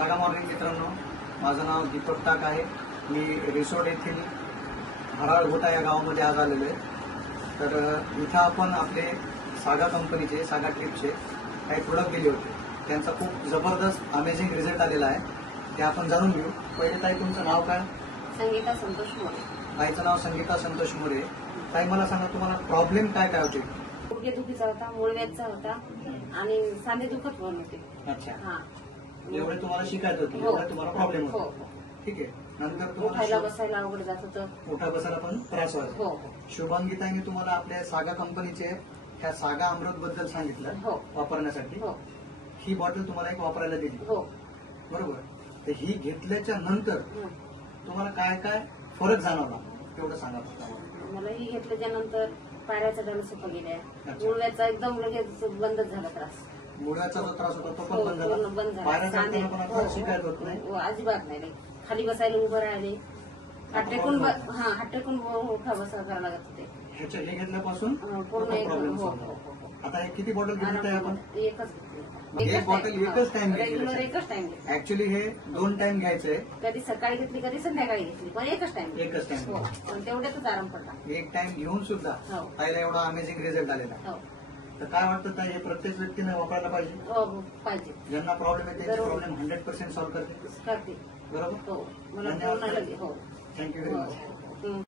सागा मॉर्निंग मित्रांनो, माझं नाव दीपक टाक आहे. मी रिसोर्ट येथील हराळघोटा या गावामध्ये आज आलेलो आहे. तर इथं आपण आपले सागा कंपनीचे, सागा ट्रिपचे काही प्रोडक्ट दिले होते. त्यांचा खूप जबरदस्त अमेझिंग रिझल्ट आलेला आहे. ते आपण जाणून घेऊ. पहिले ताई, तुमचं नाव काय? संगीता संतोष मोरे. ताईचं नाव संगीता संतोष मोरे. ताई, मला सांगा, तुम्हाला प्रॉब्लेम काय काय होते? गुडघेदुखीचा होता, मूळव्याधचा होता आणि सांधे दुखत पण होते. अच्छा, हा. एवढे तुम्हाला शिकायचं होतं, एवढे तुम्हाला प्रॉब्लेम हो होता. हो. ठीक आहे. नंतर उठायला तुम्हाला बसायला अवघड जात होतं. उठा बसायला पण त्रास हो व्हायचा. हो शुभांगी ताईने तुम्हाला आपल्या सागा कंपनीचे ह्या सागा अमृत बद्दल सांगितलं हो वापरण्यासाठी. हो ही बॉटल तुम्हाला एक वापरायला दिली, हो. बरोबर? तर ही घेतल्याच्या नंतर हं. तुम्हाला काय काय फरक जाणवला तेवढं सांगा फक्त आम्हाला. मला ही घेतल्याच्या नंतर पायऱ्याचा डाल सोपं गेल्या. अच्छा. मूळव्याधचा एकदम लगेच बंदच झाला त्रास. मुळव्याचा जो त्रास होता तो हो, पण बंद पूर्ण झाला. बंद झाला. पायऱ्या सांधे चढताना पण हो, आता शिकायत होत नाही. हो, अजिबात नाही. खाली बसायला उभं राहिले, हात टेकून हात टेकून उठा बसा करायला लागत होते. ह्याच्या हे घेतल्यापासून पूर्ण प्रॉब्लेम हो, झाला. हो, हो, हो. आता हे किती बॉटल घेतली आहे आपण? एकच एक बॉटल एकच टाइम रेग्युलर घेतली. एकच टाइम घेतली. ऍक्च्युली हे 2 टाइम घ्यायचंय. कधी सकाळी घेतली कधी संध्याकाळी घेतली, पण एकच टाइम एकच टाइम. हो, पण तेवढ्यातच आराम पडला. एक टाइम घेऊन सुद्धा हो. ताईला एवढा अमेझिंग रिझल्ट आलेला आहे. हो तर काय वाटतं ताई, हे प्रत्येक व्यक्तीने वापरायला पाहिजे? हो पाहिजे. ज्यांना प्रॉब्लेम आहे त्यांचे बरोबर. प्रॉब्लेम 100% सॉल्व्ह करते, करते. बरोबर? हो मला धन्यवाद. पूर्ण लगे. हो थँक्यू व्हेरी हो. मच. हं.